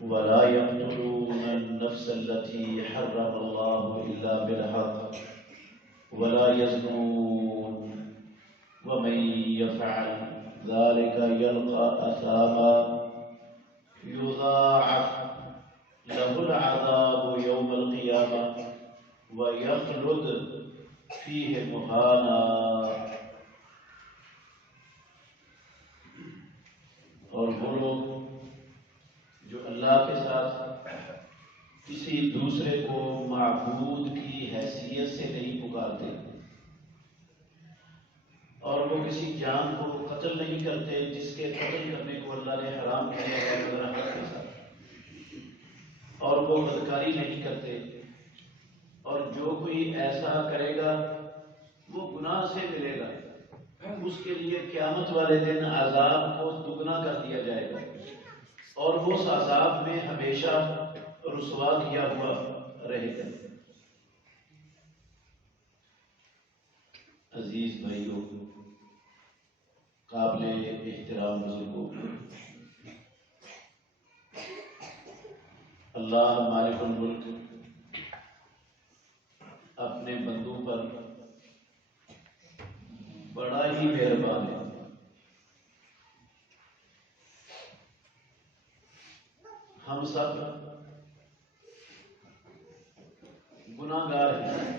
ولا يقتلون النفس التي حرم الله إلا بالحق ولا يزنون ومن يفعل ذلك يلقى أثاما يضاعف له العذاب يوم القيامة ويخلد فيه مهانا. اور وہ لوگ جو اللہ کے ساتھ کسی دوسرے کو معبود کی حیثیت سے نہیں پکارتے اور وہ کسی جان کو قتل نہیں کرتے جس کے قتل کرنے کو اللہ نے حرام کیا ہے مگر حق کے ساتھ، اور وہ بدکاری نہیں کرتے، اور جو کوئی ایسا کرے گا وہ گناہ سے ملے گا، اس کے لیے قیامت والے دن عذاب کو دگنا کر دیا جائے گا اور وہ اس عذاب میں ہمیشہ رسوا کیا ہوا رہے گا. عزیز بھائیوں، قابل احترام بزرگوں، اللہ مالک الملک اپنے بندوں پر بڑا ہی مہربان ہے. ہم سب گناہ گار ہیں،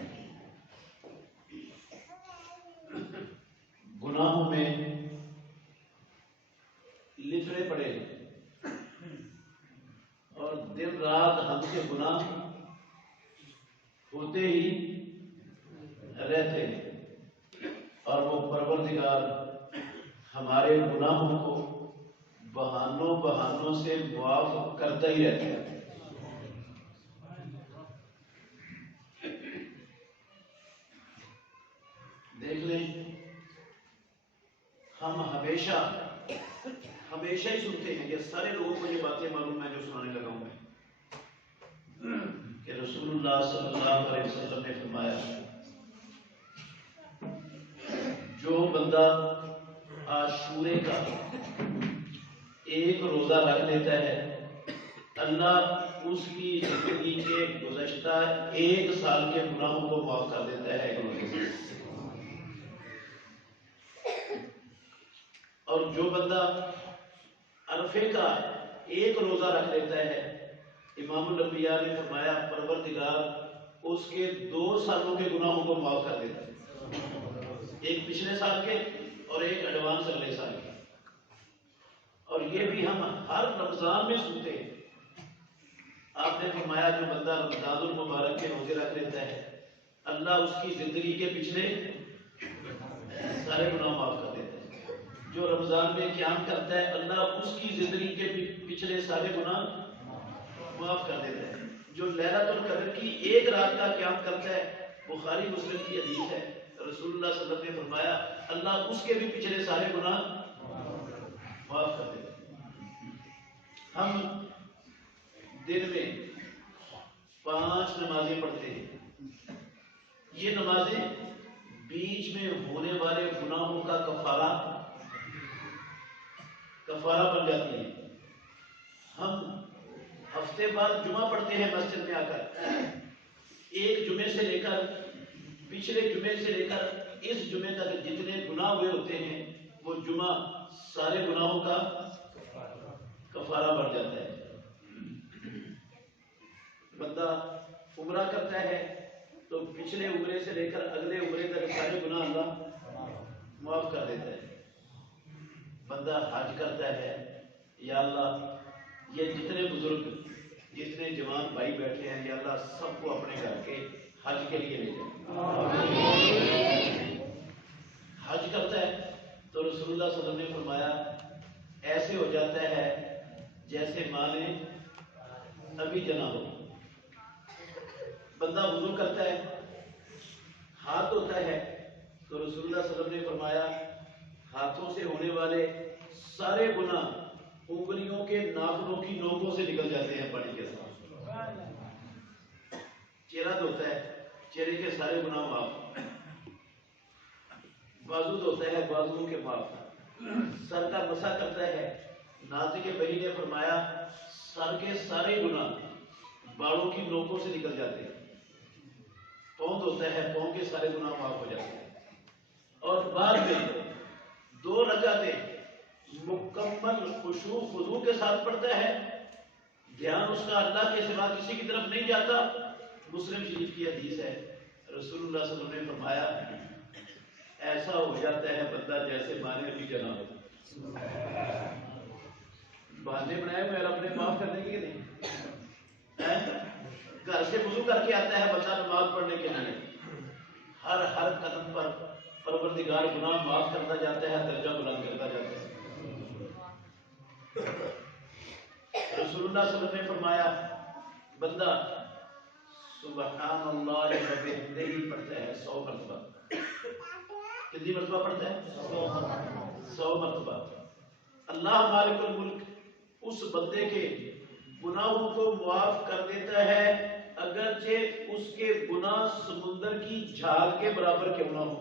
گناہوں میں لتڑے پڑے ہیں اور دن رات ہم سے گناہ ہوتے ہی رہتے ہیں، اور وہ پروردگار ہمارے گناہوں کو بہانوں سے معاف کرتا ہی رہتا ہے. دیکھ لیں، ہم ہمیشہ ہی سنتے ہیں، یہ سارے لوگوں کو یہ باتیں معلوم ہے جو سنانے لگا ہوں میں، کہ رسول اللہ صلی اللہ علیہ وسلم نے فرمایا جو بندہ عاشورے کا ایک روزہ رکھ لیتا ہے اللہ اس کی زندگی کے گزشتہ 1 سال کے گناہوں کو معاف کر دیتا ہے ایک روزے سے. اور جو بندہ عرفے کا ایک روزہ رکھ لیتا ہے، امام الانبیاء نے فرمایا پروردگار اس کے 2 سالوں کے گناہوں کو معاف کر دیتا ہے، ایک پچھلے سال کے اور ایک ایڈوانس اگلے سال کے. اور یہ بھی ہم ہر رمضان میں سنتے ہیں. آپ نے فرمایا جو بندہ رمضان المبارک کے روزے رکھ لیتا ہے اللہ اس کی زندگی کے پچھلے سارے گناہ معاف کر دیتا ہے. جو رمضان میں قیام کرتا ہے اللہ اس کی زندگی کے پچھلے سارے گناہ معاف کر دیتا ہے. جو لیلۃ القدر کی 1 رات کا قیام کرتا ہے، بخاری مسلم کی حدیث ہے، رسول اللہ صلی اللہ علیہ وسلم نے فرمایا اللہ اس کے بھی پچھلے سارے گناہ معاف کر دیتا ہے. ہم دن میں 5 نمازیں پڑھتے ہیں، یہ نمازیں بیچ میں ہونے والے گناہوں کا کفارہ بن جاتی ہیں. ہم ہفتے بعد جمعہ پڑھتے ہیں مسجد میں آ کر، ایک جمعے سے لے کر پچھلے جمعے سے لے کر اس جمعے تک جتنے گناہ ہوئے ہوتے ہیں وہ جمعہ سارے گناہوں کا کفارہ بن جاتا ہے. بندہ عمرہ کرتا ہے تو پچھلے عمرے سے لے کر اگلے عمرے تک سارے گناہ اللہ معاف کر دیتا ہے. بندہ حج کرتا ہے، یا اللہ یہ جتنے بزرگ جتنے جوان بھائی بیٹھے ہیں یا اللہ سب کو اپنے گھر کے حج کے لیے لے جائے. حج کرتا ہے تو رسول اللہ صلی اللہ علیہ وسلم نے فرمایا ایسے ہو جاتا ہے جیسے ماں نے ابھی جنا ہو. بندہ وضو کرتا ہے، ہاتھ دھوتا ہے تو رسول اللہ صلی اللہ علیہ وسلم نے فرمایا ہاتھوں سے ہونے والے سارے گناہ انگلیوں کے ناخنوں کی نوکوں سے نکل جاتے ہیں پانی کے ساتھ. چہرہ دھوتا ہے، چہرے کے سارے گناہ معاف. بازو دھوتا ہے، بازوؤں کے معاف. سر کا مسح کرتا ہے ناطق بہی نے فرمایا سر کے سارے گناہ بالوں کی نوکوں سے نکل جاتے ہیں، پوند ہوتا ہے، پوند کے سارے گناہ معاف ہو جاتے ہیں، اور بعد میں 2 رکعتیں مکمل خشوع خضوع کے ساتھ پڑھتا ہے، دھیان اس کا اللہ کے سوا کسی کی طرف نہیں جاتا۔ مسلم شریف کی حدیث ہے، رسول اللہ صلی اللہ علیہ وسلم نے فرمایا ایسا ہو جاتا ہے بندہ جیسے ماں نے ابھی جنا ہو۔ بہانے بنائے ہوئے رب نے معاف کرنے کے نہیں، گھر سے وضو کر کے آتا ہے بندہ نماز پڑھنے کے لیے، ہر قدم پر پروردگار گناہ معاف کرتا جاتا ہے، درجہ بلند کرتا جاتا ہے۔ رسول اللہ صلی اللہ علیہ وسلم نے فرمایا بندہ سبحان اللہ وبحمدہ پڑھتا ہے 100 مرتبہ، کتنی مرتبہ پڑھتا ہے؟ 100 مرتبہ۔ اللہ مالک الملک اس بندے کے گناہوں کو معاف کر دیتا ہے اگرچہ اس کے گناہ سمندر کی جھاگ کے برابر کیوں نہ ہو۔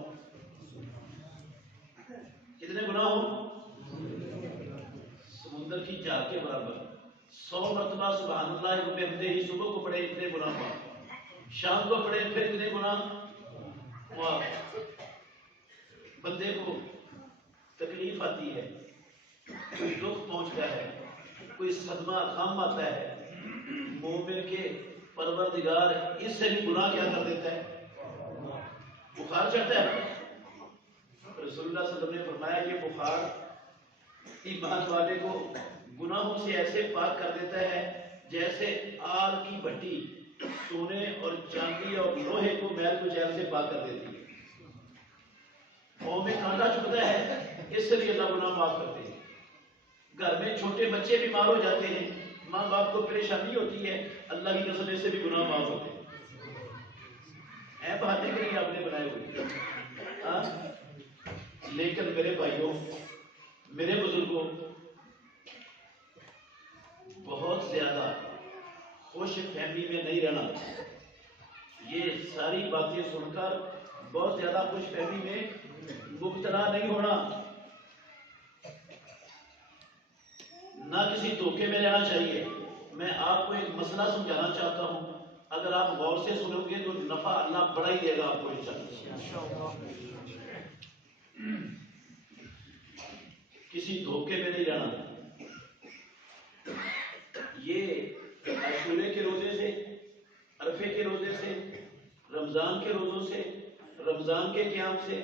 کتنے گناہ ہو؟ سمندر کی جھاگ کے برابر۔ 100 مرتبہ سبحان اللہ وبحمدہ ہی صبح کو پڑھے اتنے گناہ معاف، شام کو پڑھے پھر اتنے گناہ معاف۔ بندے کو تکلیف آتی ہے، کوئی دکھ پہنچتا ہے، کوئی صدمہ غم آتا ہے، مومن کے پروردگار اس سے بھی گناہ کیا کر دیتا ہے؟ بخار چڑھتا ہے۔ رسول اللہ صلی اللہ علیہ وسلم نے فرمایا یہ بخار ایمان والے کو گناہوں سے ایسے پاک کر دیتا ہے جیسے آگ کی بھٹی سونے اور چاندی اور لوہے کو میل کچیل سے پاک کر دیتی ہے۔ منہ میں کانٹا چبھتا ہے، اس سے بھی اللہ گناہ معاف کرتے ہیں۔ گھر میں چھوٹے بچے بیمار ہو جاتے ہیں، ماں باپ کو پریشانی ہوتی ہے، اللہ کی قسم سے بھی گناہ معاف ہوتے ہیں۔ بہانے کے لیے آپ نے بنائے ہوئے، لیکن میرے بھائیوں، میرے بزرگوں، بہت زیادہ خوش فہمی میں نہیں رہنا۔ یہ ساری باتیں سن کر بہت زیادہ خوش فہمی میں مبتلا نہیں ہونا، نہ کسی دھوکے میں رہنا چاہیے۔ میں آپ کو ایک مسئلہ سمجھانا چاہتا ہوں، اگر آپ غور سے سنو گے تو نفع اللہ بڑا ہی دے گا آپ کو انشاءاللہ۔ کسی دھوکے میں نہیں رہنا۔ یہ عاشورے کے روزے سے، عرفے کے روزے سے، رمضان کے روزوں سے، رمضان کے قیام سے،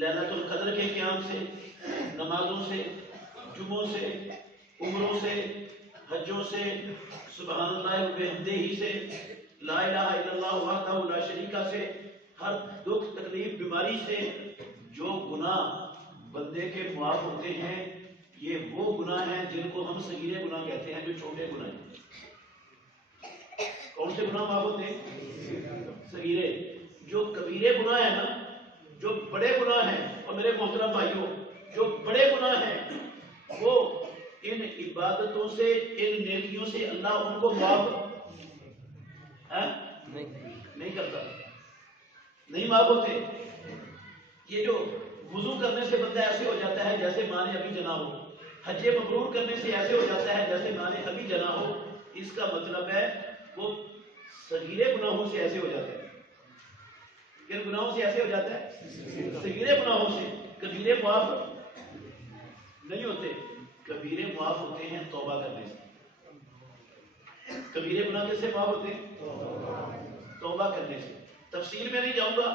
لیلۃ القدر کے قیام سے، نمازوں سے، جمعوں سے، عمروں سے، حجوں سے، سبحان اللہ وبحمدہ سے، لا الہ الا اللہ وحدہ لا شریک سے، ہر دکھ تکلیف بیماری سے جو گناہ بندے کے معاف ہوتے ہیں، یہ وہ گناہ ہیں جن کو ہم صغیرے گناہ کہتے ہیں، جو چھوٹے گناہ ہیں۔ کون سے گناہ معاف ہوتے ہیں؟ صغیرے۔ جو کبیرے گناہ ہیں نا، جو بڑے گناہ ہیں، اور میرے محترم بھائیوں، جو بڑے گناہ ہیں وہ ان عبادتوں سے، ان نیکیوں سے اللہ ان کو معاف نہیں کرتا، نہیں معاف ہوتے۔ یہ جو وضو کرنے سے بندہ ایسے ہو جاتا ہے جیسے ماں نے ابھی جنا ہو، حج مبرور کرنے سے ایسے ہو جاتا ہے جیسے ماں نے ابھی جنا ہو، اس کا مطلب ہے وہ صغیرے گناہوں سے ایسے ہو جاتا ہے۔ کن گناہوں سے ایسے ہو جاتا ہے؟ صغیرے گناہوں سے۔ کبیرے معاف نہیں ہوتے، کبیرے معاف ہوتے ہیں توبہ کرنے سے۔ کبیرے گناہ کیسے معاف ہوتے ہیں؟ توبہ کرنے سے۔ تفصیل میں نہیں جاؤں گا،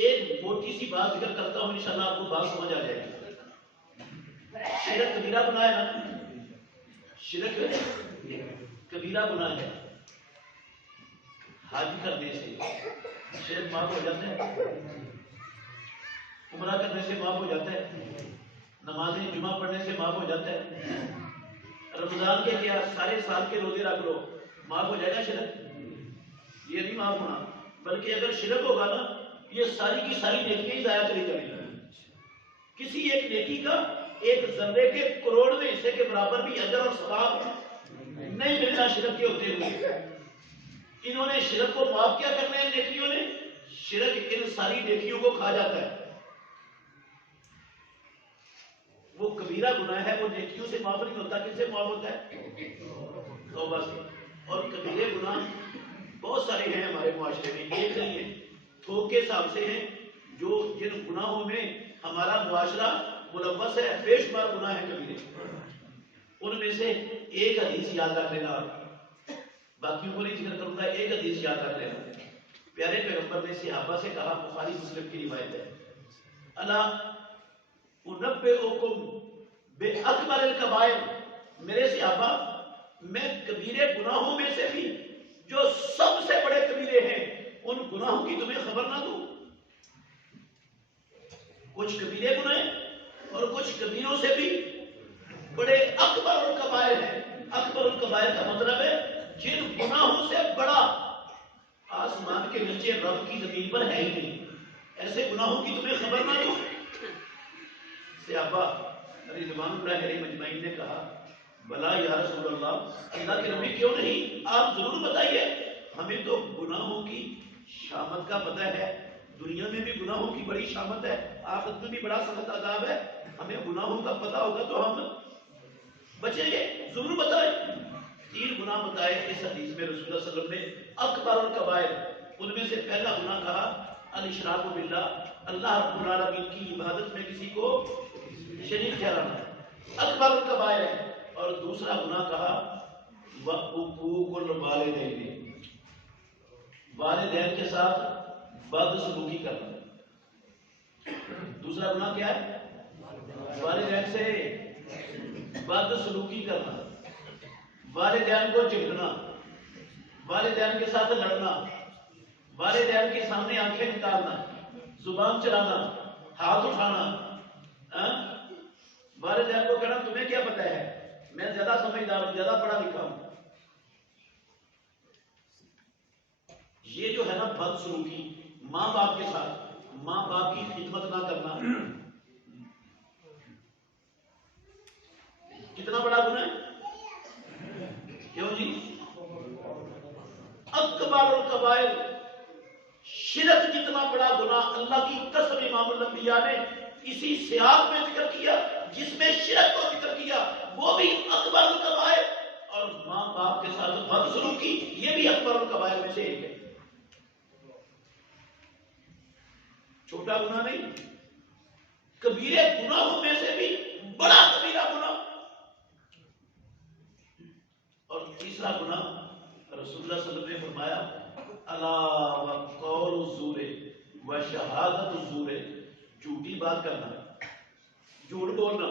ایک موٹی سی بات ذکر کرتا ہوں، انشاءاللہ آپ کو بات سمجھ آ جائے گی۔ شرک کبیرہ گناہ ہے نا، شرک کبیرہ گناہ ہے۔ حج کرنے سے شرک معاف ہو جاتا ہے، عمرہ کرنے سے معاف ہو جاتا ہے، نماز جمعہ پڑھنے سے معاف ہو جاتا ہے، رمضان کے کیا سارے سال کے روزے رکھ لو، معاف ہو جائے گا شرک؟ یہ نہیں معاف ہونا، بلکہ اگر شرک ہوگا نا، یہ ساری کی ساری نیکیاں ہی ضائع چلی جائیں گی۔ کسی ایک نیکی کا ایک ذرے کے کروڑویں حصے کے برابر بھی اجر اور ثواب نہیں ملنا شرک کے ہوتے ہوئے۔ انہوں نے شرک کو معاف کیا کرنا ہے، نیکیوں نے؟ شرک ان ساری نیکیوں کو کھا جاتا ہے۔ وہ کبیرہ گناہ ہے، وہ نیکیوں سے معاف نہیں ہوتا۔ بندہ کس سے معاف ہوتا ہے؟ توبہ سے. اور کبیرے گناہ بہت سارے ہیں ہمارے معاشرے میں، ایک نہیں ہے، تھوک کے حساب سے ہیں جو جن گناہوں میں ہمارا معاشرہ ملوث ہے. بے شمار گناہ ہیں کبیرے، ان میں سے ایک حدیث یاد رکھ لینا، باقیوں کو نہیں ذکر کروں گا، ایک حدیث یاد رکھ لینا. پیارے پیغمبر نے صحابہ سے کہا، بخاری مسلم کی روایت ہے، الا انبئکم باکبر الکبائر، میرے صحابہ میں کبیرے گناہوں میں سے بھی جو سب سے بڑے کبیرے ہیں ان گناہوں کی تمہیں خبر نہ دوں؟ کچھ کبیرے گناہ اور کچھ کبیروں سے بھی بڑے اکبر الکبائر ہیں. اکبر الکبائر کا مطلب ہے جن گناہوں سے بڑا آسمان کے نیچے رب کی زمین پر ہے ہی نہیں، ایسے گناہوں کی تمہیں خبر نہ دوں؟ صحابہ رضوان اللہ علیہ مجمعین نے کہا، بلا یا رسول اللہ کے نبی کیوں نہیں، آپ ضرور بتائیے، ہمیں تو گناہوں کی شامت کا پتہ ہے، دنیا میں بھی گناہوں کی بڑی شامت ہے، آخرت میں بھی بڑا سخت عذاب ہے، ہمیں گناہوں کا پتہ ہوگا تو ہم بچیں گے، ضرور بتائیں. 3 گناہ بتائے اس حدیث میں رسول اللہ صلی اللہ علیہ وسلم نے، اکبر الکبائر. ان میں سے پہلا گناہ کہا الاشراک باللہ، اللہ رب العالمین کی عبادت میں کسی کو شریک ٹھہرانا، اکبر الکبائر ہے. اور دوسرا گناہ کہا وحقوق الوالدین، والدین کے ساتھ بد سلوکی کرنا. دوسرا گناہ کیا ہے؟ والدین سے بد سلوکی کرنا، والدین کو چڑھنا، والدین کے ساتھ لڑنا، والدین کے سامنے آنکھیں نکالنا، زبان چلانا، ہاتھ اٹھانا، والدین کو کہنا تمہیں کیا پتہ ہے، میں زیادہ سمجھدار ہوں، زیادہ پڑھا لکھا ہوں. یہ جو ہے نا بد سلوکی، ماں باپ کے ساتھ، ماں باپ کی خدمت نہ کرنا، کتنا بڑا گناہ ہے؟ کیوں جی؟ اکبر الکبائر، شرک جتنا بڑا گناہ. اللہ کی قسم امام الانبیاء نے اسی سیاق میں ذکر کیا جس میں شرک کو ذکر کیا، وہ بھی اکبر الکبائر. اور ماں باپ کے ساتھ بدسلوکی، یہ بھی اکبر الکبائر میں سے ایک ہے. چھوٹا گناہ نہیں، کبیرے گناہوں میں سے بھی بڑا کبیرہ گناہ. اور تیسرا گناہ رسول اللہ صلی اللہ علیہ وسلم نے فرمایا، الا وقول الزور وشہادت الزور، جھوٹی بات کرنا، جھوٹ بولنا.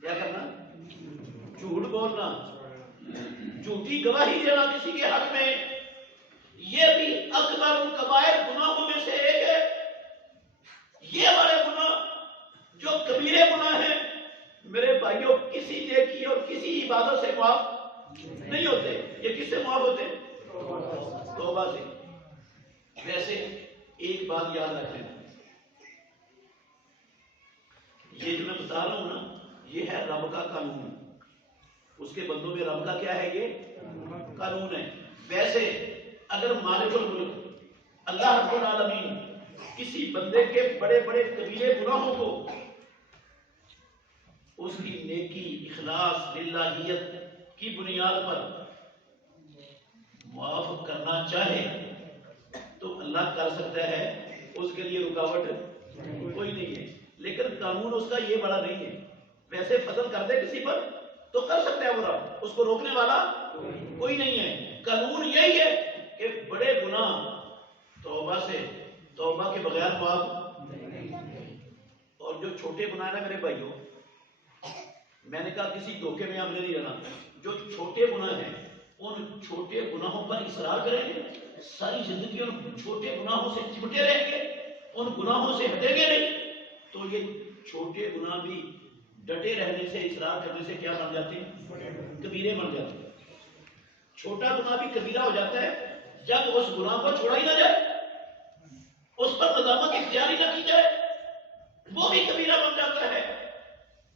کیا کرنا؟ جھوٹ بولنا، جھوٹی گواہی دینا کسی کے حق میں، یہ بھی اکبر الکبائر گناہوں میں سے ایک ہے. یہ بڑے گناہ جو کبیرے گناہ ہیں میرے بھائیوں، کسی نیکی اور کسی عبادت سے معاف نہیں ہوتے. یہ کس سے معاف ہوتے؟ توبہ سے. ویسے ایک بات یاد رکھ لینا، یہ جو میں بتا رہا ہوں نا، یہ ہے رب کا قانون. اس کے بندوں میں رب کا کیا ہے؟ یہ قانون ہے. ویسے اگر مالک الملک اللہ رب العالمین کسی بندے کے بڑے بڑے کبیرے گناہوں کو اس کی نیکی، اخلاص، للہیت کی بنیاد پر معاف کرنا چاہے تو اللہ کر سکتا ہے، اس کے لیے رکاوٹ کوئی نہیں ہے. لیکن قانون اس کا یہ بڑا نہیں ہے. ویسے فضل کر دے کسی پر تو کر سکتا ہے وہ رب، اس کو روکنے والا کوئی نہیں ہے. قانون یہی ہے کہ بڑے گناہ توبہ سے، توبہ کے بغیر معاف. اور جو چھوٹے گناہ نا میرے بھائیوں، میں نے کہا کسی دھوکے میں ہم نے نہیں رہنا. جو چھوٹے گناہ ہیں ان چھوٹے گناہوں پر اصرار کریں گے، ساری زندگی ان چھوٹے گناہوں سے چمٹے رہیں گے، ان گناہوں سے ہٹیں گے نہیں، تو یہ چھوٹے گناہ بھی ڈٹے رہنے سے، اصرار کرنے سے کیا بن جاتے ہیں؟ کبیرے بن جاتے ہیں. چھوٹا گناہ بھی کبیرہ ہو جاتا ہے جب اس گناہ کو چھوڑا ہی نہ جائے، اس پر ندامت اختیار ہی نہ کی جائے، وہ بھی کبیرہ بن جاتا ہے.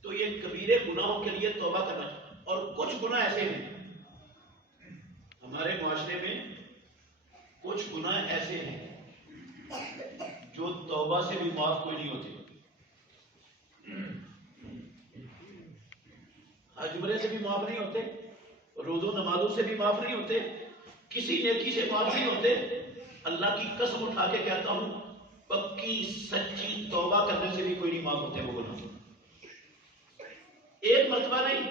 تو یہ کبیرے گناہوں کے لیے توبہ کرنا. اور کچھ گناہ ایسے ہیں ہمارے معاشرے میں، کچھ گناہ ایسے ہیں جو توبہ سے بھی معاف کوئی نہیں ہوتے. جمرے سے بھی معاف نہیں ہوتے, روزوں نمازوں سے بھی معاف نہیں ہوتے, کسی نیکی سے معاف نہیں ہوتے. اللہ کی قسم اٹھا کے کہتا ہوں پکی سچی توبہ کرنے سے بھی کوئی نہیں معاف ہوتے وہ گناہ. ایک مرتبہ نہیں,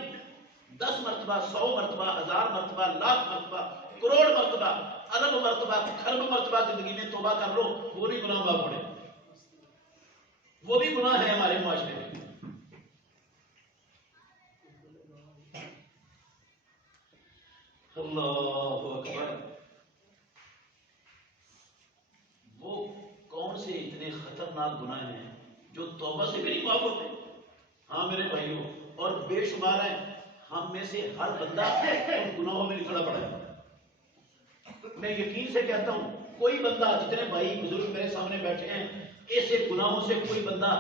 10 مرتبہ, 100 مرتبہ, 1000 مرتبہ, لاکھ مرتبہ, کروڑ مرتبہ, ارب مرتبہ, خرب مرتبہ زندگی میں توبہ کر لو, وہ نہیں گناہ معاف ہونے. وہ بھی گناہ ہے ہمارے معاشرے میں. اللہ اکبر. وہ کون سے اتنے خطرناک گناہ ہیں جو توبہ سے بھی نہیں معاف ہوتے؟ ہاں میرے بھائیوں, اور بے شمار ہیں. ہم میں سے ہر بندہ ان گناہوں میں نکلا پڑا ہے. میں یقین سے کہتا ہوں کوئی بندہ, جتنے بھائی بزرگ میرے سامنے بیٹھے ہیں, ایسے گناہوں سے کوئی بندہ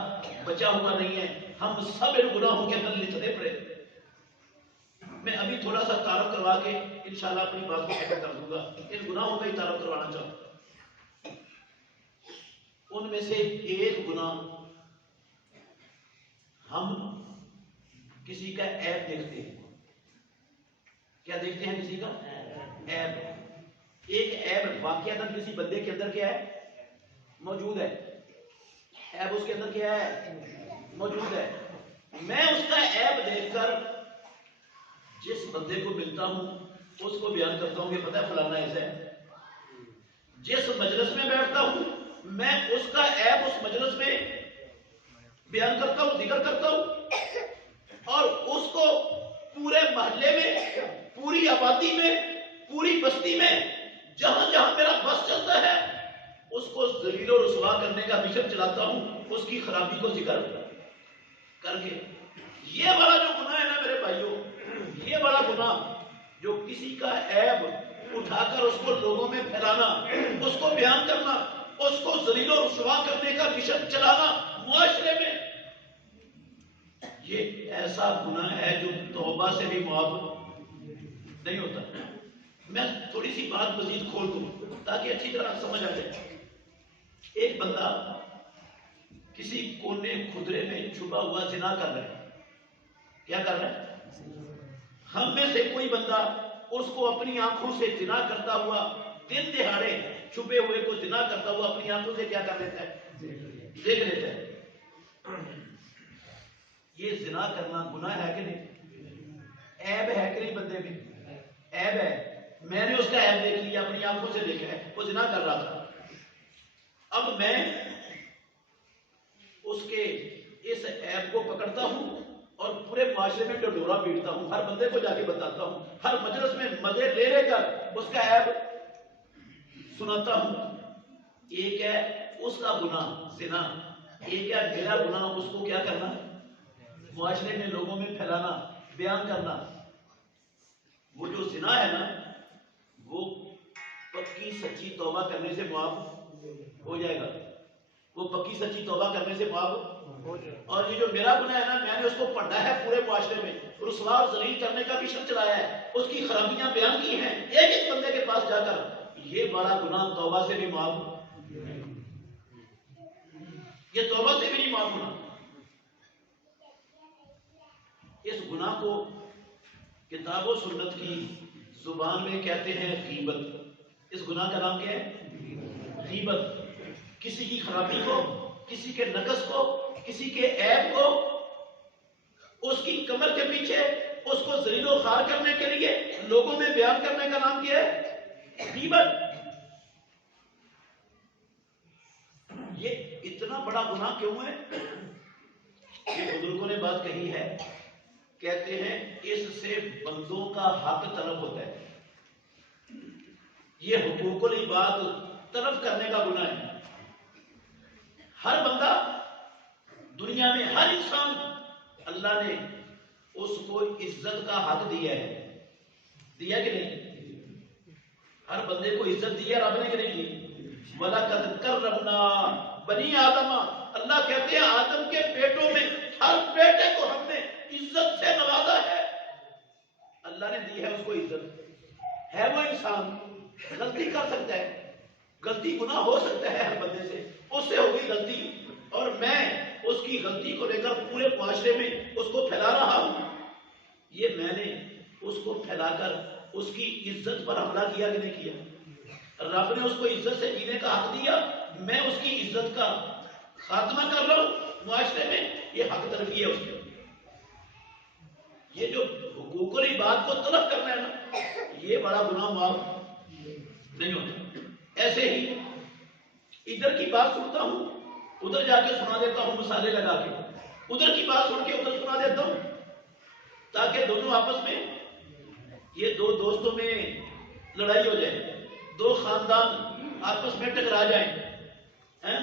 بچا ہوا نہیں ہے. ہم سب ان گناہوں کے اندر لچڑے پڑے. میں ابھی تھوڑا سا تعارف کروا کے انشاءاللہ اپنی بات کو ختم کر دوں گا. ان گناہوں کا ہی تعارف کروانا چاہتا ہوں. ان میں سے ایک گناہ, ہم کسی کا عیب دیکھتے ہیں. کیا دیکھتے ہیں؟ کسی کا عیب. ایک عیب واقعات کسی بندے کے اندر کیا ہے؟ موجود ہے. عیب اس کے اندر کیا ہے؟ موجود ہے. میں اس کا عیب دیکھ کر جس بندے کو ملتا ہوں اس کو بیان کرتا ہوں کہ پتہ ہے فلانا ایسا ہے. جس مجلس میں بیٹھتا ہوں میں اس کا عیب اس مجلس میں بیان کرتا ہوں, ذکر کرتا ہوں, اور اس کو پورے محلے میں, پوری آبادی میں, پوری بستی میں, جہاں جہاں میرا بس چلتا ہے اس کو ذلیل و رسوا کرنے کا مشن چلاتا ہوں, اس کی خرابی کو ذکر کر کے. یہ والا جو گناہ ہے نا میرے بھائیوں, یہ والا گناہ جو کسی کا عیب اٹھا کر اس کو لوگوں میں پھیلانا, اس کو بیان کرنا, اس کو ذلیل و رسوا کرنے کا مشن چلانا معاشرے میں, یہ ایسا گناہ ہے جو توبہ سے بھی معاف نہیں ہوتا. میں تھوڑی سی بات مزید کھول دوں تاکہ اچھی طرح سمجھ آ جائے. ایک بندہ کسی کونے خدرے میں چھپا ہوا زنا کر رہا ہے. کیا کر رہا ہے؟ ہم میں سے کوئی بندہ اس کو اپنی آنکھوں سے زنا کرتا ہوا, دن دہاڑے چھپے ہوئے کو زنا کرتا ہوا اپنی آنکھوں سے کیا کر لیتا ہے؟ دیکھ لیتا ہے. یہ زنا کرنا گناہ ہے کہ نہیں؟ عیب ہے کہ نہیں بندے میں؟ عیب ہے. میں نے اس کا عیب دیکھ لیا, اپنی آنکھوں سے دیکھا ہے, وہ زنا کر رہا تھا. اب میں اس کے اس عیب کو پکڑتا ہوں اور پورے معاشرے میں ڈڈورا پیٹتا ہوں, ہر بندے کو جا کے بتاتا ہوں, ہر مجلس میں مزے لے لے کر اس کا عیب سناتا ہوں. ایک ہے اس کا گناہ زنا, ایک ہے میرا گناہ اس کو کیا کرنا, معاشرے میں لوگوں میں پھیلانا, بیان کرنا. وہ جو زنا ہے نا وہ پکی سچی توبہ کرنے سے معاف ہو جائے گا. وہ پکی سچی توبہ کرنے سے معاف. اور یہ جو میرا گناہ ہے نا, میں نے اس کو پڑھا ہے پورے معاشرے میں, رسوا اور ذلیل کرنے کا مشن چلایا ہے, اس کی خرابیاں بیان کی ہیں ایک ایک بندے کے پاس جا کر. یہ بڑا گناہ توبہ سے بھی معاف, یہ توبہ سے بھی نہیں معاف ہونا. اس گناہ کو کتاب و سنت کی زبان میں کہتے ہیں غیبت. اس گناہ کا نام کیا ہے؟ غیبت. کسی کی خرابی کو, کسی کے نقص کو, کسی کے عیب کو, اس کی کمر کے پیچھے اس کو ذلیل و خوار کرنے کے لیے لوگوں میں بیان کرنے کا نام کیا ہے؟ غیبت. یہ اتنا بڑا گناہ کیوں ہے؟ یہ بزرگوں نے بات کہی ہے, کہتے ہیں اس سے بندوں کا حق طلب ہوتا ہے. یہ حقوق العباد طلب کرنے کا گناہ ہے. ہر بندہ دنیا میں, ہر انسان, اللہ نے اس کو عزت کا حق دیا ہے. دیا کہ نہیں؟ ہر بندے کو عزت دی ہے رب نے کہ نہیں دی؟ وَلَقَدْ كَرَّمْنَا بنی آدم. اللہ کہتے ہیں آدم کے بیٹوں میں ہر بیٹے کو ہم نے عزت سے نوازا ہے. اللہ نے دی ہے اس کو عزت. ہے وہ انسان, غلطی کر سکتا ہے, غلطی گناہ ہو سکتا ہے ہر بندے سے, اس سے ہوگی غلطی, اور میں اس کی غلطی کو لے کر پورے معاشرے میں اس کو پھیلا رہا ہوں. یہ میں نے اس کو پھیلا کر اس کی عزت پر حملہ کیا کہ نہیں کیا؟ رب نے اس کو عزت سے جینے کا حق دیا، میں اس کی عزت کا خاتمہ کر رہا ہوں معاشرے میں، یہ حق تلفی ہے اس کی۔ یہ جو حقوق العباد کو طلب کرنا ہے نا، یہ بڑا گناہ معاف نہیں ہوتا۔ ایسے ہی ادھر کی بات سنتا ہوں ادھر جا کے سنا دیتا ہوں، مسالے لگا کے ادھر کی بات سن کے ادھر سنا دیتا ہوں، تاکہ دونوں آپس میں، یہ دو دوستوں میں لڑائی ہو جائے، دو خاندان آپس میں ٹکرا جائیں،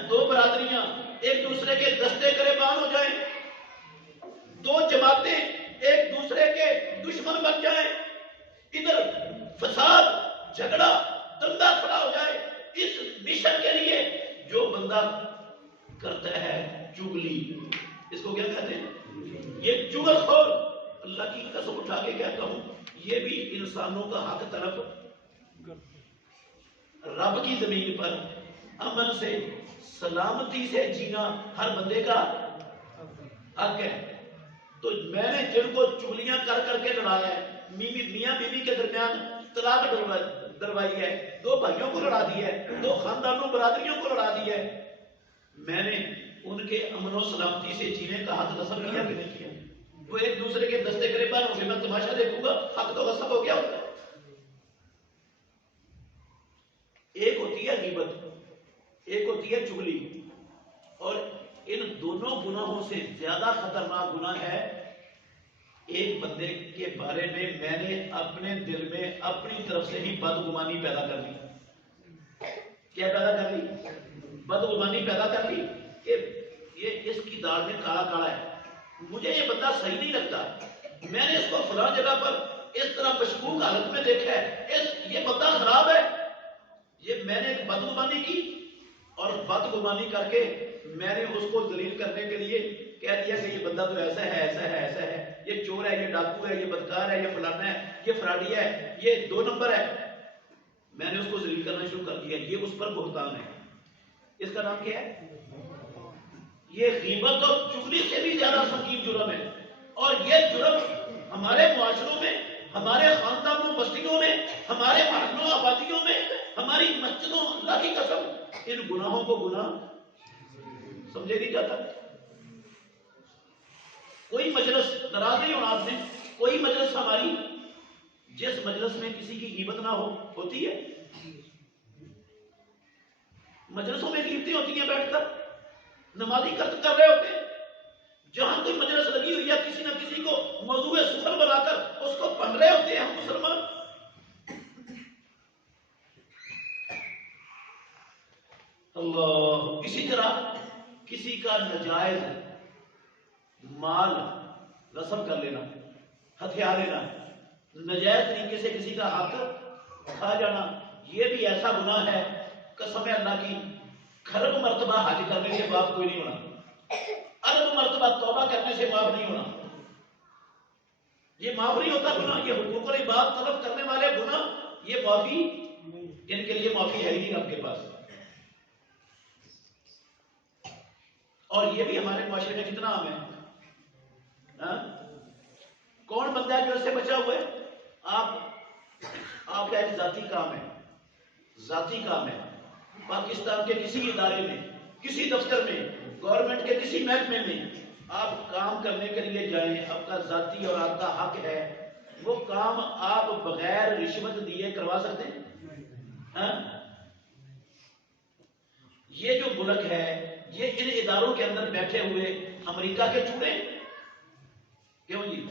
دو برادریاں ایک دوسرے کے دستے گریبان ہو جائیں، دو جماعتیں ایک دوسرے کے دشمن بن جائیں، ادھر فساد جھگڑا دندا کھڑا ہو جائے۔ اس مشن کے لیے جو بندہ کرتا ہے چگلی، اس کو کیا کہتے ہیں؟ یہ چگل خور، اللہ کی قسم اٹھا کے کہتا ہوں، یہ بھی انسانوں کا حق طرف، رب کی زمین پر امن سے سلامتی سے جینا ہر بندے کا حق ہے۔ تو میں نے جن کو چگلیاں کر کر کے لڑایا ہے، میاں بیوی کے درمیان طلاق دلوائی ہے، دو بھائیوں کو لڑا دی ہے، دو خاندانوں برادریوں کو لڑا دی ہے، میں نے ان کے امن و سلامتی سے جینے کا حق غصب کیا کہ نہیں کیا؟ وہ ایک دوسرے کے دستے گریبان ہو گئے، میں تماشا دیکھوں گا، حق تو غصب ہو گیا ہوتا ہے۔ ایک ہوتی ہے غیبت، ایک ہوتی ہے چگلی، اور ان دونوں گناہوں سے زیادہ خطرناک گناہ ہے ایک بندے کے بارے میں نے اپنے دل میں اپنی طرف سے ہی بدگمانی پیدا کر لی۔ کیا پیدا کر لی؟ بدگمانی پیدا کر لی کہ یہ اس کی داڑھ میں کالا کالا ہے، مجھے یہ بندہ صحیح نہیں لگتا، میں نے اس کو فلاں جگہ پر اس طرح مشکوک حالت میں دیکھا ہے، یہ بندہ خراب ہے۔ یہ میں نے بدگمانی کی، اور بدگمانی کر کے میں نے اس کو ذلیل کرنے کے لیے کہہ دیا کہ یہ بندہ تو ایسا ہے ایسا ہے ایسا ہے، یہ چور ہے، یہ ڈاکو ہے، یہ بدکار ہے، یہ فلانا ہے، یہ فراڈی ہے، یہ 2 نمبر ہے۔ میں نے اس کو ذلیل کرنا شروع کر دیا، یہ اس پر بہتان ہے۔ اس کا نام کیا ہے؟ یہ غیبت اور چغلی سے بھی زیادہ سنگین جرم ہے، اور یہ جرم ہمارے معاشروں میں، ہمارے خاندانوں بستیوں میں، ہمارے محلوں آبادیوں میں، ہماری مسجدوں، اللہ کی قسم ان گناہوں کو گناہ سمجھے نہیں جاتا۔ کوئی مجلس، ناراض نہیں ہونا آپ نے، کوئی مجلس ہماری جس مجلس میں کسی کی غیبت نہ ہوتی ہے، مجلسوں میں غیبتیں ہوتی ہیں، بیٹھ کر نمازی کر رہے ہوتے ہیں، جہاں کوئی مجلس لگی ہوئی ہے کسی نہ کسی کو موضوع سخن بنا کر اس کو پڑھ رہے ہوتے ہیں ہم مسلمان۔ اللہ، اسی طرح کسی کا ناجائز مال غصب کر لینا، ہتھیار لینا، ناجائز طریقے سے کسی کا حق کھا جانا، یہ بھی ایسا گناہ ہے قسم اللہ کی، خرب مرتبہ حج کرنے سے معاف کوئی نہیں ہونا، ارب مرتبہ توبہ کرنے سے معاف نہیں ہونا، یہ معاف نہیں ہوتا گناہ۔ یہ حقوق العباد طلب کرنے والے گناہ، یہ معافی، ان کے لیے معافی ہے ہی نہیں آپ کے پاس۔ اور یہ بھی ہمارے معاشرے میں کتنا عام ہے، کون بندہ ہے جو اس سے بچا ہوا ہے؟ آپ کا ایک ذاتی کام ہے، ذاتی کام ہے، پاکستان کے کسی ادارے میں، کسی دفتر میں، گورنمنٹ کے کسی محکمے میں آپ کام کرنے کے لیے جائیں، آپ کا ذاتی اور آپ کا حق ہے، وہ کام آپ بغیر رشوت دیے کروا سکتے ہیں؟ یہ جو ملک ہے، یہ ان اداروں کے اندر بیٹھے ہوئے امریکہ کے چوڑے، کیوں جی؟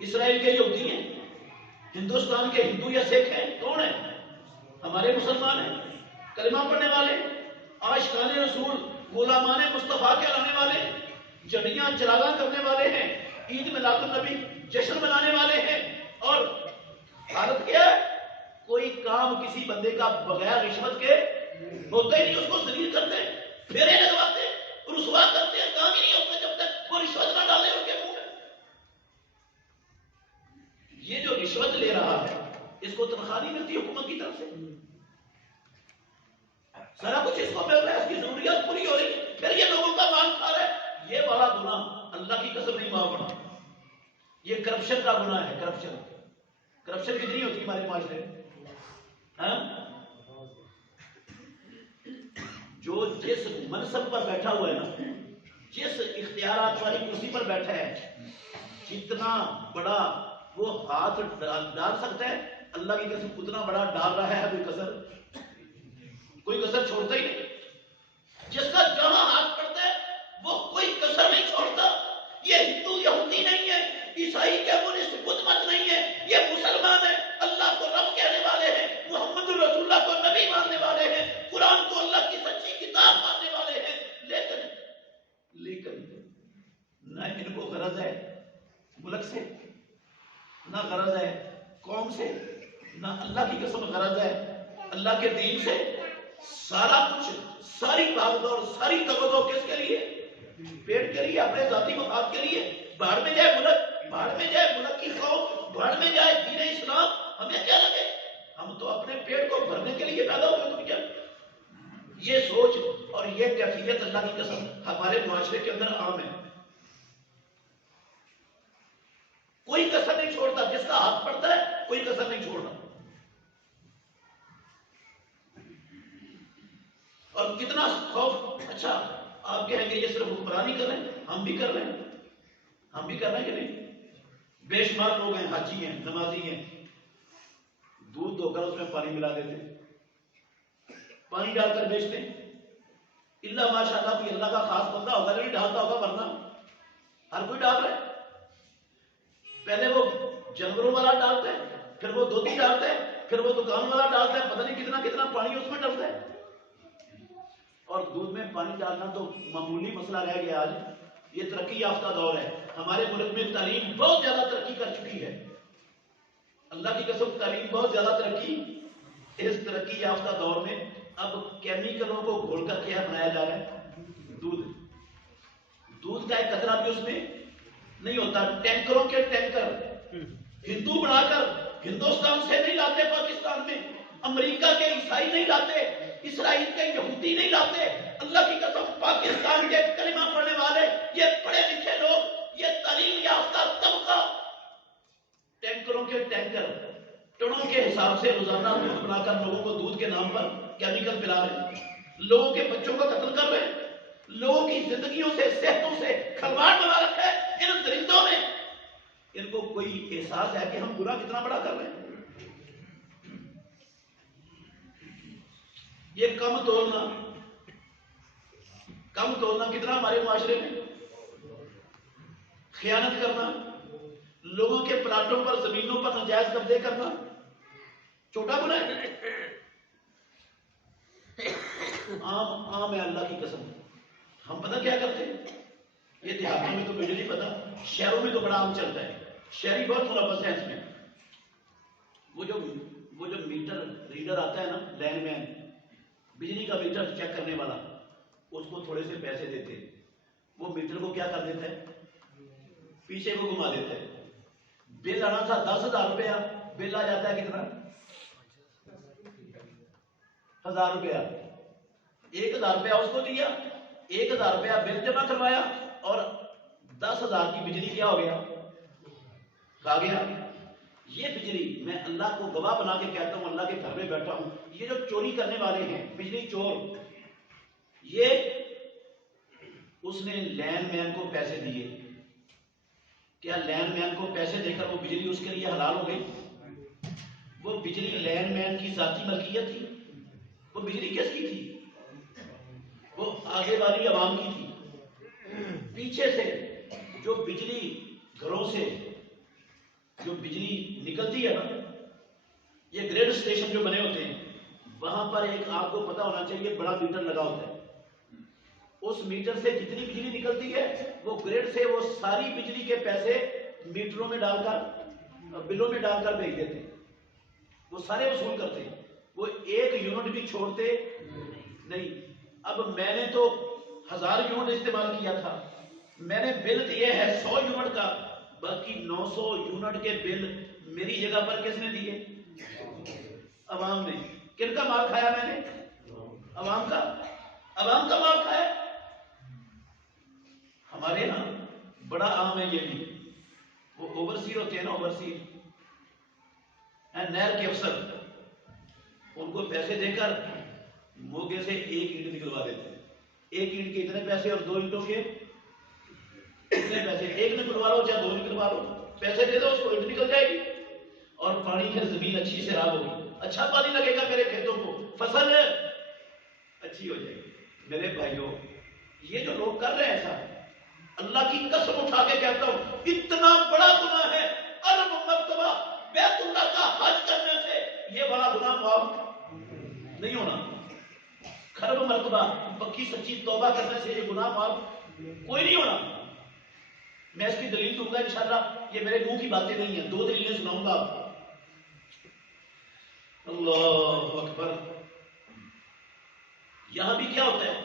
اسرائیل کے یہودی ہیں، ہندوستان کے ہندو یا سکھ ہیں، کون ہیں؟ ہمارے مسلمان ہیں، کلمہ پڑھنے والے، عاشقان رسول، غلامان مصطفیٰ کے لانے والے، جڑیاں چراغاں کرنے والے ہیں، عید میلاد النبی جشن منانے والے ہیں، اور حالت کیا ہے؟ کوئی کام کسی بندے کا بغیر رشوت کے ہوتا ہی نہیں، اس کو ذلیل کرتے ہیں، پھیرے لگواتے ہیں، رسوا کرتے ہیں، کام ہی نہیں ہوتا جب تک وہ رشوت نہ ڈالے ان کے منہ میں۔ یہ جو رشوت لے رہا ہے اس کو تنخواہ نہیں ملتی حکومت کی طرف سے، سارا کچھ اس کو مل رہا ہے، اس کی ضروریات پوری ہو رہی ہے، پھر یہ لوگوں کا مال کھا رہا ہے، یہ والا گناہ اللہ کی قسم نہیں معاف ہونا، یہ کرپشن کا گناہ ہے. کرپشن کرپشن کتنی ہوتی ہے ہمارے معاشرے میں؟ جو جس منصب پر بیٹھا ہوا ہے نا، جس اختیارات والی کرسی پر بیٹھا ہے، جتنا بڑا وہ ہاتھ ڈال سکتا ہے، اللہ کی قسم اتنا بڑا ڈال رہا ہے. کوئی کسر چھوڑتا ہی نہیں. جس کا جہاں ہاتھ پڑتا ہے وہ کوئی کسر نہیں چھوڑتا. یہ ہندو یہودی نہیں ہے، عیسائی کمیونسٹ بدھ مت نہیں ہے، یہ مسلمان ہے، اللہ کو رب کہنے والے ہیں، محمد رسول اللہ کو نبی ماننے والے ہیں، قرآن کو اللہ کی سچی کتاب ماننے والے ہیں. لیکن نہ ان کو غرض ہے ملک سے، نہ غرض ہے قوم سے، نہ اللہ کی قسم غرض ہے اللہ کے دین سے. سارا کچھ، ساری بھاگ دوڑ، ساری توجہ کس کے لیے؟ پیٹ کے لیے، اپنے ذاتی مفاد کے لیے. باہر میں جائے ملک، باہر میں جائے ملک کی قوم، باہر میں جائے دین اسلام، ہمیں کیا لگے؟ ہم تو اپنے پیٹ کو بھرنے کے لیے پیدا ہوئے. تو کیا یہ سوچ اور یہ کیفیت اللہ کی قسم ہمارے معاشرے کے اندر عام ہے. کوئی کسر نہیں چھوڑتا. جس کا ہاتھ پڑتا ہے کوئی کسر نہیں چھوڑتا. اور کتنا خوف. اچھا آپ کہیں گے یہ صرف حکمرانی کر رہے ہیں، ہم بھی کر رہے ہیں. ہم بھی کر رہے ہیں کہ نہیں؟ بے شمار لوگ ہیں، حاجی ہیں، نمازی ہیں، دودھ دھو کر اس میں پانی ملا دیتے، پانی ڈال کر بیچتے ہیں. اللہ ماشاء اللہ کوئی اللہ کا خاص بندہ ہوگا نہیں ڈالتا ہوگا، ورنہ ہر کوئی ڈال رہا ہے. پہلے وہ جانوروں والا ڈالتا ہے، پھر وہ دودھی ڈالتا ہے، پھر وہ دکان والا ڈالتا ہے. پتہ نہیں کتنا کتنا پانی اس میں ڈالتا ہے. اور دودھ میں پانی ڈالنا تو معمولی مسئلہ رہ گیا. آج یہ ترقی یافتہ دور ہے. ہمارے ملک میں تعلیم بہت زیادہ ترقی کر چکی ہے. اللہ کی قسم تعلیم بہت زیادہ ترقی. اس ترقی یافتہ دور میں اب کیمیکلوں کو گھول کر کیا بنایا جا رہا ہے؟ دودھ. دودھ کا ایک قطرہ بھی اس میں نہیں ہوتا. ٹینکروں کے ٹینکر ہندو بنا کر ہندوستان سے نہیں لاتے، پاکستان میں امریکہ کے عیسائی نہیں لاتے، اسرائیل کے یہودی نہیں لاتے. اللہ کی قسم پاکستان کے کلمہ پڑھنے والے، یہ پڑھے لکھے لوگ، یہ تعلیم یافتہ طبقہ ٹینکروں کے ٹینکر ٹنوں کے حساب سے روزانہ دودھ بنا کر لوگوں کو دودھ کے نام پر کیمیکل پلا رہے ہیں، لوگوں کے بچوں کا قتل کر رہے ہیں، لوگوں کی زندگیوں سے، صحتوں سے کھلواڑ بنا رکھا ہے ان درندوں نے. ان کو کوئی احساس ہے کہ ہم گناہ کتنا بڑا کر رہے ہیں؟ یہ کم تولنا کتنا ہمارے معاشرے میں. خیانت کرنا، لوگوں کے پلاٹوں پر، زمینوں پر ناجائز قبضے کرنا چھوٹا گناہ ہے؟ عام ہے اللہ کی قسم. ہم پتہ کیا کرتے ہیں؟ یہ دیہاتوں میں تو مجھے نہیں پتا، شہروں میں تو بڑا عام چلتا ہے. شہری بہت ملوث ہے اس میں. وہ جو میٹر ریڈر آتا ہے نا، لائن مین، بجلی کا میٹر چیک کرنے والا، اس کو تھوڑے سے پیسے دیتے، وہ میٹر کو کیا کر دیتا ہے؟ پیچھے کو گھما دیتا ہے. بل آنا تھا 10,000 روپیہ، بل آ جاتا ہے کتنا؟ 1,000 روپیہ. 1,000 روپیہ اس کو دیا، 1,000 روپیہ بل جمع کروایا، اور 10,000 کی بجلی کیا ہو گیا؟ کھا گیا. یہ بجلی میں اللہ کو گواہ بنا کے کہتا ہوں، اللہ کے گھر میں بیٹھا ہوں، یہ جو چوری کرنے والے ہیں، بجلی چور، یہ اس نے لین مین کو پیسے دیے. کیا لین مین کو پیسے دے کر وہ بجلی اس کے لیے حلال ہو گئی؟ وہ بجلی لین مین کی ذاتی ملکیت تھی. وہ بجلی کس کی تھی؟ وہ آگے والی عوام کی تھی. پیچھے سے جو بجلی گھروں سے جو بجلی نکلتی ہے نا، یہ گریڈ اسٹیشن جو بنے ہوتے ہیں، وہاں پر ایک آپ کو پتا ہونا چاہیے بڑا میٹر لگا ہوتا ہے. اس میٹر سے جتنی بجلی نکلتی ہے، وہ گریڈ سے وہ ساری بجلی کے پیسے میٹروں میں ڈال کر، بلوں میں ڈال کر بھیج دیتے ہیں. وہ سارے وصول کرتے ہیں، وہ ایک یونٹ بھی چھوڑتے نہیں. اب میں نے تو 1000 یونٹ استعمال کیا تھا، میں نے بل دیے ہے 100 یونٹ کا، باقی 900 یونٹ کے بل میری جگہ پر کس نے دیے؟ عوام نے. کن کا مال کھایا میں نے؟ عوام کا مال کھایا. ہمارے ہاں بڑا عام ہے یہ بھی. وہ اوورسیر ہوتے ہیں نا، اوورسیر نہر کے افسر، ان کو پیسے دے کر موگے سے ایک اینٹ نکلوا دیتے ہیں، ایک اینٹ کے اتنے پیسے اور 2 اینٹوں کے اتنے پیسے، ایک نکلوا لو چاہے 2 نکلوا لو، پیسے دے دو، اس کو اینٹ نکل جائے گی اور پانی پھر زمین اچھی سے راب ہوگی، اچھا پانی لگے گا میرے کھیتوں کو، فصل اچھی ہو جائے گی۔ میرے بھائیوں، یہ جو لوگ کر رہے ہیں ایسا، اللہ کی قسم اٹھا کے کہتا ہوں اتنا بڑا گناہ ہے، ارب مرتبہ بیت اللہ کا حج کرنے سے یہ بڑا گناہ معاف نہیں ہونا، خرب مرتبہ پکی سچی توبہ کرنے سے یہ گناہ معاف کوئی نہیں ہونا۔ میں اس کی دلیل دوں گا انشاءاللہ، یہ میرے منہ کی باتیں نہیں ہیں، 2 دلیلیں سناؤں گا آپ کو۔ اللہ اکبر۔ یہاں بھی کیا ہوتا ہے،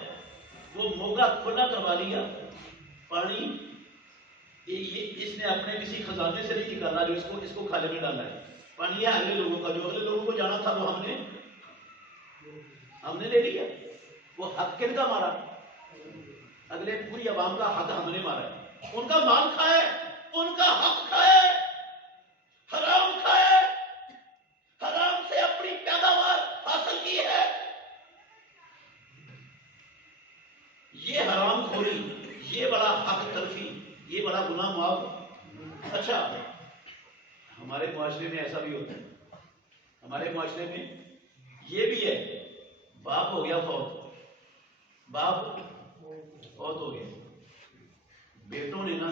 وہ موگا کھلا کروا لیا، پانی اس نے اپنے کسی خزانے سے نہیں نکالا جو اس کو کھالے میں ڈالا ہے، پانی ہے اگلے لوگوں کا، جو اگلے لوگوں کو جانا تھا وہ ہم نے لے لیا۔ وہ حق کن کا مارا؟ اگلے پوری عوام کا حق ہم نے مارا ہے، ان کا مال کھائے، ان کا حق کھائے، حرام کھائے، حرام سے اپنی پیداوار حاصل کی ہے، یہ حرام خوری، یہ بڑا حق تلفی، یہ بڑا گناہ معاف۔ اچھا، ہمارے معاشرے میں ایسا بھی ہوتا ہے، ہمارے معاشرے میں یہ بھی ہے، باپ ہو گیا فوت، باپ فوت ہو گیا، بیٹوں نے نا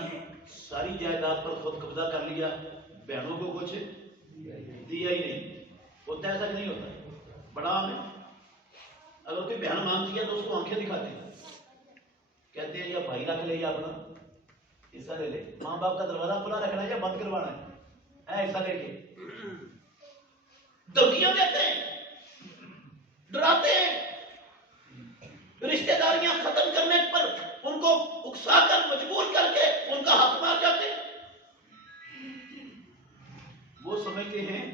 ساری جائیداد پر خود قبضہ کر لیا، بہنوں کو کچھ دیا ہی نہیں۔ ہوتا ایسا کہ نہیں ہوتا؟ بڑا عام ہے، اگر کوئی بہن مانگتی ہے تو اس کو آنکھیں دکھاتے ہیں، کہتے ہیں یا بھائی رکھ لے یا اپنا حصہ لے لے، ماں باپ کا دروازہ کھلا رکھنا ہے یا بند کروانا ہے حصہ لے کے، دھمکیاں دیتے ہیں، ڈراتے ہیں، رشتہ داریاں ختم کرنے پر ان کو اکسا کر مجبور کر کے ان کا حق مار جاتے ہیں۔ وہ سمجھتے ہیں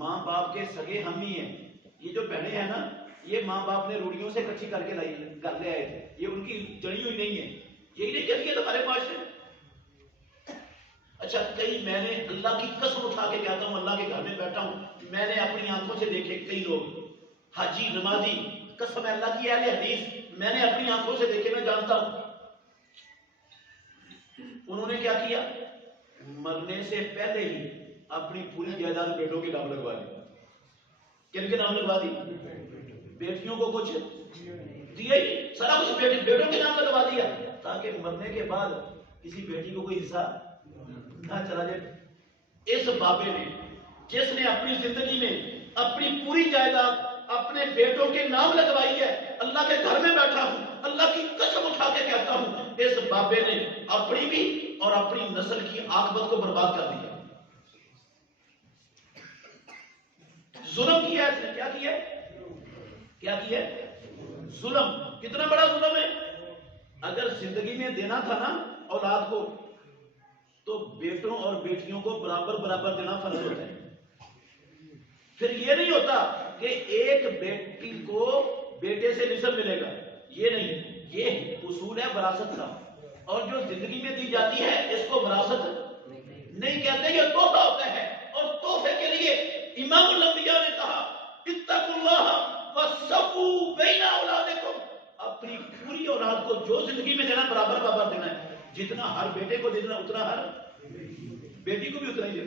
ماں باپ کے سگے ہم ہی ہیں، یہ جو بہنیں ہیں نا یہ ماں باپ نے روڑیوں سے کچھی کر کے لے آئے تھے، یہ ان کی جڑی ہوئی نہیں ہے، یہی نہیں کہتی ہے تمہارے معاشرے میں۔ اچھا، کئی میں نے اللہ کی قسم اٹھا کے کہتا ہوں، اللہ کے گھر میں بیٹھا ہوں، میں نے اپنی آنکھوں سے دیکھے کئی لوگ حاجی نمازی، قسم اللہ کی اہل حدیث، میں نے اپنی آنکھوں سے دیکھے، میں جانتا ہوں انہوں نے کیا کیا، مرنے سے پہلے ہی اپنی پوری جائیداد بیٹوں کے نام لگوا دی۔ کن کے نام لگوا دی؟ بیٹیوں کو کچھ دیا ہی، سارا کچھ بیٹوں کے نام لگوا دیا، تاکہ مرنے کے بعد کسی بیٹی کو کوئی حصہ نہ چلا جائے۔ اس بابے نے جس نے اپنی زندگی میں اپنی پوری جائیداد اپنے بیٹوں کے نام لگوائی ہے، اللہ کے گھر میں بیٹھا ہوں، اللہ کی قسم اٹھا کے کہتا ہوں اس بابے نے اپنی بھی اور اپنی نسل کی عاقبت کو برباد کر دیا۔ ظلم کیا ہے اس نے، کیا کیا ظلم، کتنا بڑا ظلم ہے۔ اگر زندگی میں دینا تھا نا اولاد کو تو بیٹوں اور بیٹیوں کو برابر دینا فرض ہوتا ہے۔ پھر یہ نہیں ہوتا کہ ایک بیٹی کو بیٹے سے نصف ملے گا، یہ نہیں، یہ اصول ہے وراثت کا، اور جو زندگی میں دی جاتی ہے اس کو وراثت نہیں کہتے، یہ تحفہ ہوتا ہے، اور تحفے کے لیے امام الانبیاء نے کہا اتقوا اللہ وصفوا بین اولادکم، اپنی پوری اولاد کو جو زندگی میں دینا برابر دینا ہے، جتنا ہر بیٹے کو دینا اتنا ہر بیٹی کو بھی اتنا ہی دینا۔